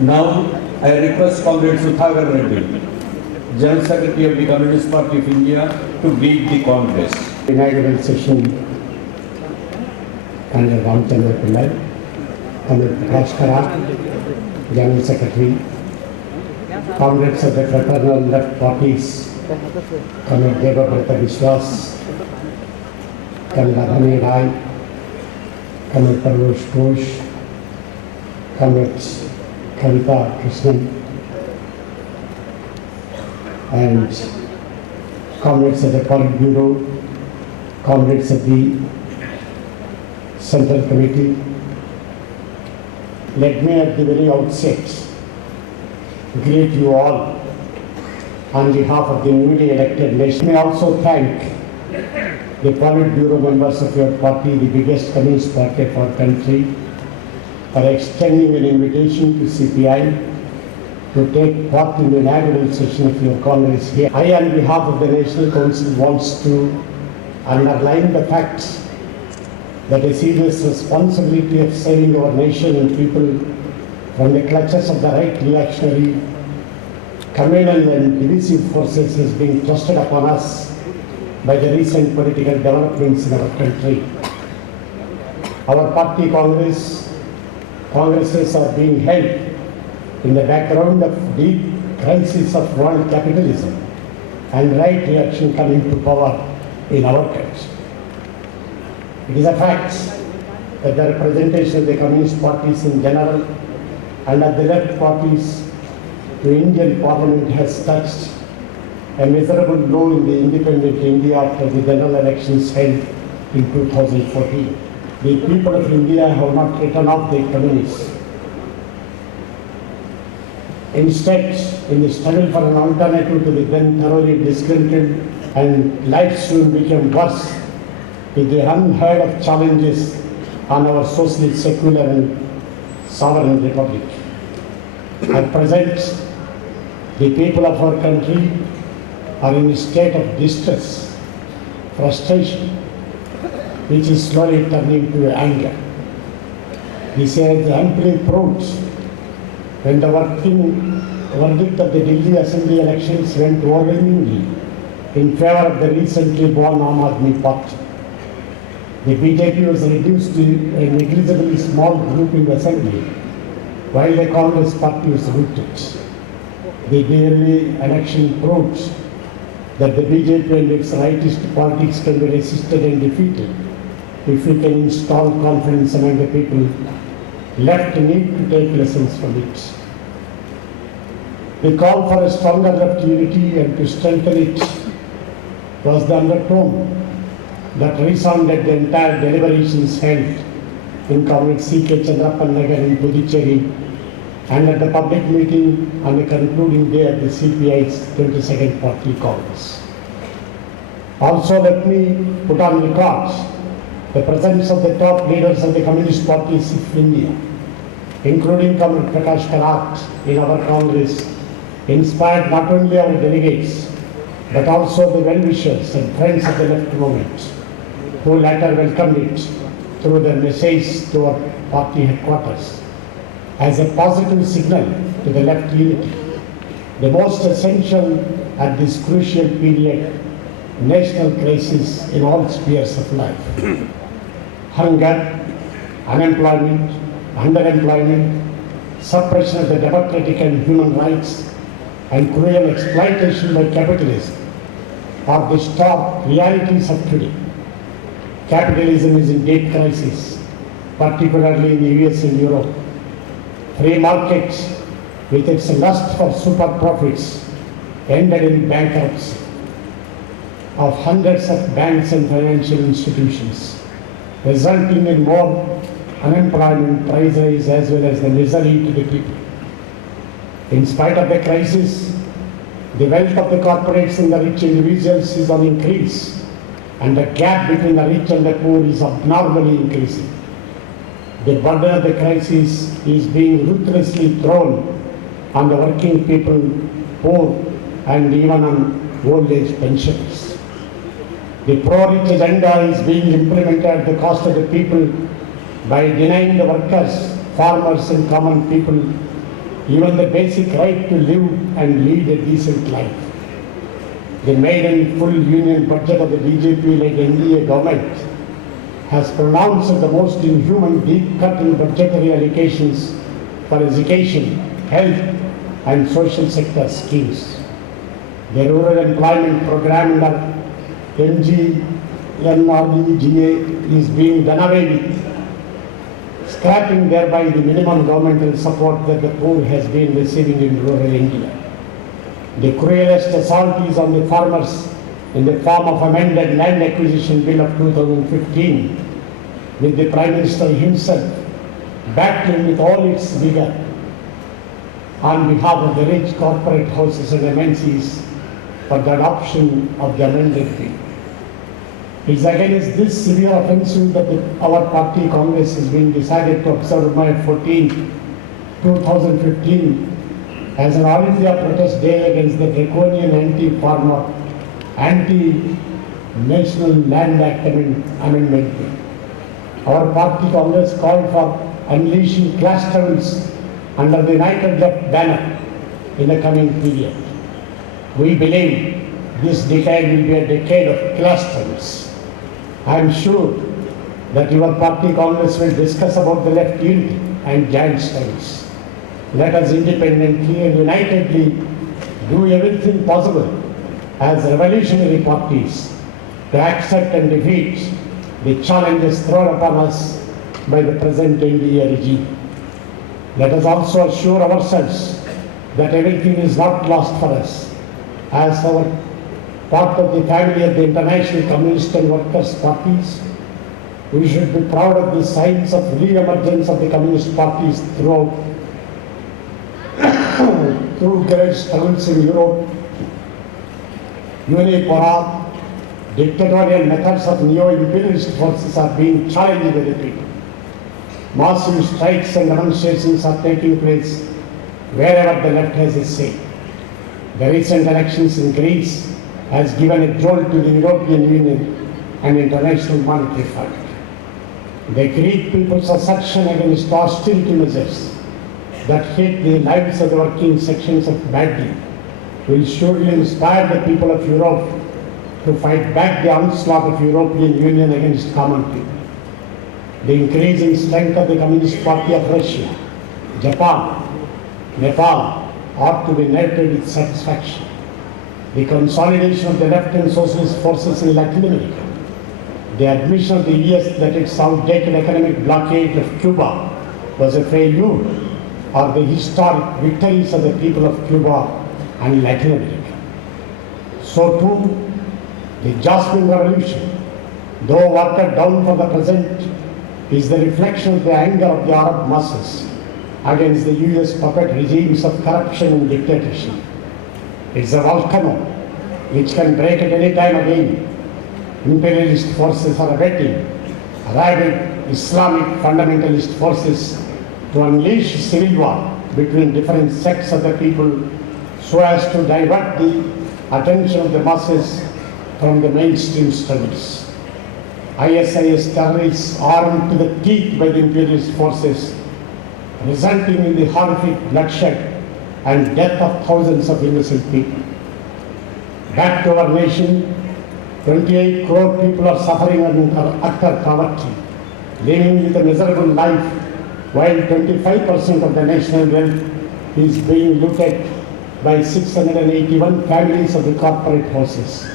Now, I request Comrade Sudhakar Reddy, General Secretary of the Communist Party of India, to lead the Congress. Inaugural session, Comrade Ramchandra Pillai, Comrade Prakash Karat, General Secretary, Comrades of the fraternal left parties, Comrade Devabrata Vishwas, Comrade Adhani Rai, Comrade Parvesh Ghosh, Comrades Kavita Krishnan, and comrades of the Politburo, comrades of the Central Committee. Let me at the very outset greet you all on behalf of the newly elected nation. May also thank the Politburo members of your party, the biggest communist party of our country, for extending an invitation to CPI to take part in the inaugural session of your Congress here. I, on behalf of the National Council, wants to underline the fact that a serious responsibility of saving our nation and people from the clutches of the right reactionary, communal and divisive forces is being thrusted upon us by the recent political developments in our country. Our party congresses are being held in the background of deep crisis of world capitalism and right reaction coming to power in our country. It is a fact that the representation of the communist parties in general and of the left parties to Indian Parliament has touched a miserable low in the independent India after the general elections held in 2014. The people of India have not written off the communists. Instead, in the struggle for an alternative to the then thoroughly disgruntled, and life soon became worse with the unheard of challenges on our socialist, secular and sovereign republic. At present, the people of our country are in a state of distress, frustration, which is slowly turning to anger. This has amply proved when the verdict of the Delhi Assembly elections went overwhelmingly in favor of the recently born Aam Aadmi Party. The BJP was reduced to a negligibly small group in the Assembly, while the Congress party was rooted. The Delhi election proves that the BJP and its rightist politics can be resisted and defeated if we can install confidence among the people. Left need to take lessons from it. The call for a stronger left unity and to strengthen it was the undertone that resounded the entire deliberations held in Comrade C.K. Chandrappan Nagar in Puducherry and at the public meeting on the concluding day of the CPI's 22nd Party Congress. Also, let me put on record the presence of the top leaders of the Communist parties of India, including Comrade Prakash Karat in our Congress, inspired not only our delegates, but also the well-wishers and friends of the left movement, who later welcomed it through their message to our party headquarters as a positive signal to the left unity, the most essential at this crucial period, national crisis in all spheres of life. Hunger, unemployment, underemployment, suppression of the democratic and human rights, and cruel exploitation by capitalism are the stark realities of today. Capitalism is in deep crisis, particularly in the US and Europe. Free markets, with its lust for super profits, ended in bankruptcy of hundreds of banks and financial institutions, resulting in more unemployment, price rise, as well as the misery to the people. In spite of the crisis, the wealth of the corporates and the rich individuals is on increase, and the gap between the rich and the poor is abnormally increasing. The burden of the crisis is being ruthlessly thrown on the working people, poor, and even on old age pensioners. The pro-rich agenda is being implemented at the cost of the people by denying the workers, farmers, and common people even the basic right to live and lead a decent life. The maiden full union budget of the BJP-led NDA government has pronounced the most inhuman deep cut in budgetary allocations for education, health and social sector schemes. The rural employment program under MGNREGA is being done away with, scrapping thereby the minimum governmental support that the poor has been receiving in rural India. The cruelest assault is on the farmers in the form of amended land acquisition bill of 2015, with the Prime Minister himself battling with all its vigor on behalf of the rich corporate houses and MNCs for the adoption of the amended bill. It is against this severe offensive that our party Congress is being decided to observe May 14, 2015 as an All India protest day against the draconian anti-farmer, anti-national land act amendment bill. Our party Congress called for unleashing class struggles under the United Left banner in the coming period. We believe this decade will be a decade of class struggles. I am sure that your party Congress will discuss about the left unity and giant struggles. Let us independently and unitedly do everything possible as revolutionary parties to accept and defeat the challenges thrown upon us by the present NDA regime. Let us also assure ourselves that everything is not lost for us, as our part of the family of the international communist and workers' parties. We should be proud of the signs of re-emergence of the communist parties through great struggles in Europe, unipolar, dictatorial methods of neo-imperialist forces are being challenged by the people. Massive strikes and demonstrations are taking place wherever the left has a say. The recent elections in Greece has given a jolt to the European Union and International Monetary Fund. The Greek people's assertion against austerity measures that hit the lives of the working sections of badly will surely inspire the people of Europe to fight back the onslaught of European Union against common people. The increasing strength of the Communist Party of Russia, Japan, Nepal ought to be noted with satisfaction. The consolidation of the left and socialist forces in Latin America, the admission of the US that its outdated economic blockade of Cuba was a failure, are the historic victories of the people of Cuba and Latin America. So too, the Jasmine Revolution, though watered down for the present, is the reflection of the anger of the Arab masses against the US puppet regimes of corruption and dictatorship. It's a volcano which can break at any time again. Imperialist forces are abetting rabid Islamic fundamentalist forces to unleash civil war between different sects of the people so as to divert the attention of the masses from the mainstream struggles. ISIS terrorists armed to the teeth by the imperialist forces, resulting in the horrific bloodshed and death of thousands of innocent people. Back to our nation, 28 crore people are suffering under utter poverty, living with a miserable life, while 25% of the national wealth is being looted by 681 families of the corporate houses.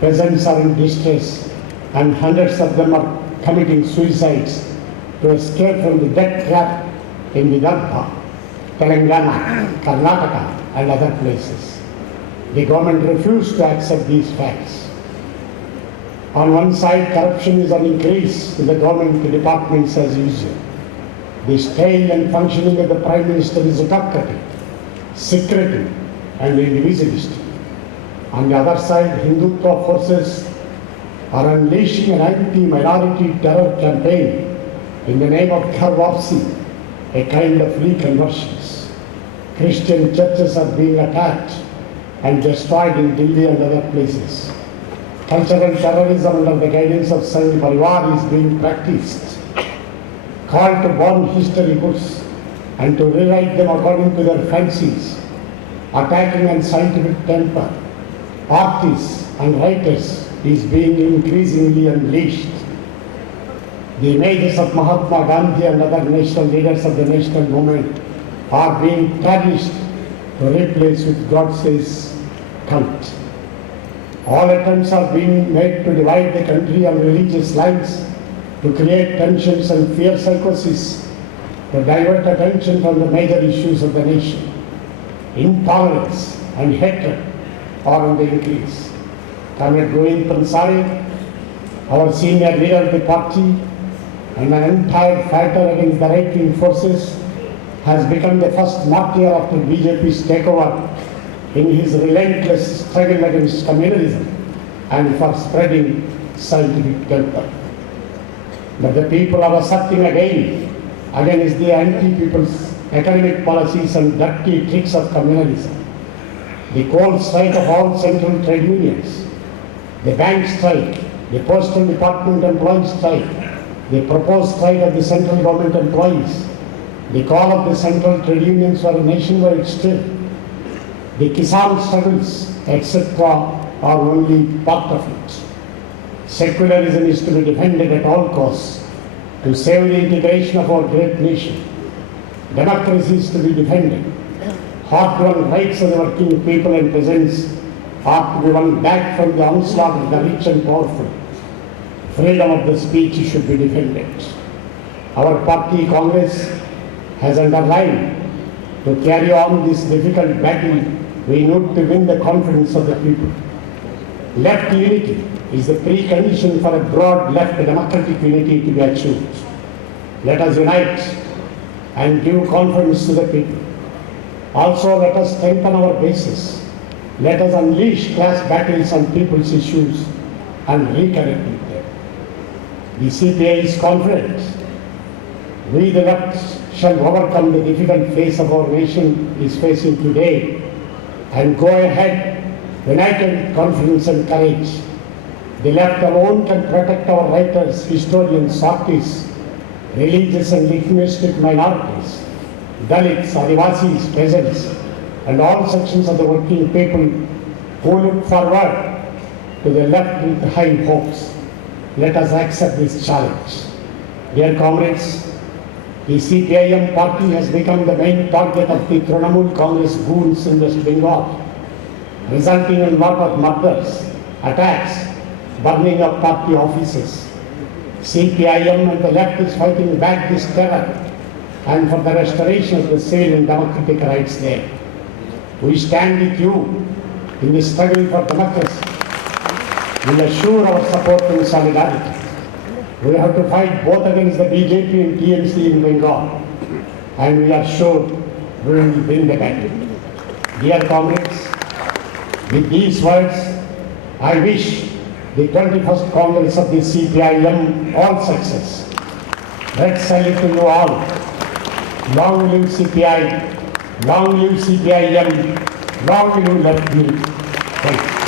Peasants are in distress, and hundreds of them are committing suicides to escape from the debt trap in Vidarbha, Telangana, Karnataka, and other places. The government refused to accept these facts. On one side, corruption is on increase in the government departments as usual. The style and functioning of the Prime Minister is autocratic, secretive, and individualistic. On the other side, Hindutva forces are unleashing an anti-minority terror campaign in the name of Gharwapsi, a kind of reconversions. Christian churches are being attacked and destroyed in Delhi and other places. Cultural terrorism under the guidance of Sangh Parivar is being practiced. Call to burn history books and to rewrite them according to their fancies, attacking unscientific temper, artists and writers is being increasingly unleashed. The images of Mahatma Gandhi and other national leaders of the national movement are being tarnished to replace with Godse's cult. All attempts are being made to divide the country on religious lines, to create tensions and fear psychosis, to divert attention from the major issues of the nation. Intolerance and hatred are on the increase. Comrade Govind Pansari, our senior leader of the party and an entire fighter against the right-wing forces, has become the first martyr after BJP's takeover in his relentless struggle against communalism and for spreading scientific temper. But the people are asserting again against the anti-people's economic policies and dirty tricks of communalism. The coal strike of all central trade unions, the bank strike, the postal department employees strike, the proposed strike of the central government employees, the call of the central trade unions for a nationwide strike, the Kisan struggles, etc. are only part of it. Secularism is to be defended at all costs to save the integration of our great nation. Democracy is to be defended. Hard-won rights of the working people and peasants are to be won back from the onslaught of the rich and powerful. Freedom of the speech should be defended. Our party, Congress, has underlined to carry on this difficult battle, we need to win the confidence of the people. Left unity is the precondition for a broad left democratic unity to be achieved. Let us unite and give confidence to the people. Also, let us strengthen our bases. Let us unleash class battles on people's issues and reconnect with them. The CPI is confident we the left shall overcome the difficult phase of our nation is facing today and go ahead united with confidence and courage. The left alone can protect our writers, historians, artists, religious and linguistic minorities, Dalits, Adivasis, peasants, and all sections of the working people who look forward to the left with high hopes. Let us accept this challenge. Dear comrades, the CPI-M party has become the main target of the Trinamool Congress goons in West Bengal, resulting in lot of murders, attacks, burning of party offices. CPI-M and the left is fighting back this terror and for the restoration of the civil and democratic rights there. We stand with you in the struggle for democracy. We assure our support and solidarity. We have to fight both against the BJP and TMC in Bengal, and we are sure we will win the battle. Dear comrades, with these words, I wish the 21st Congress of the CPI-M all success. Let's salute to you all. Long live CPI, long live CPI-M, long live left unity. Thank you.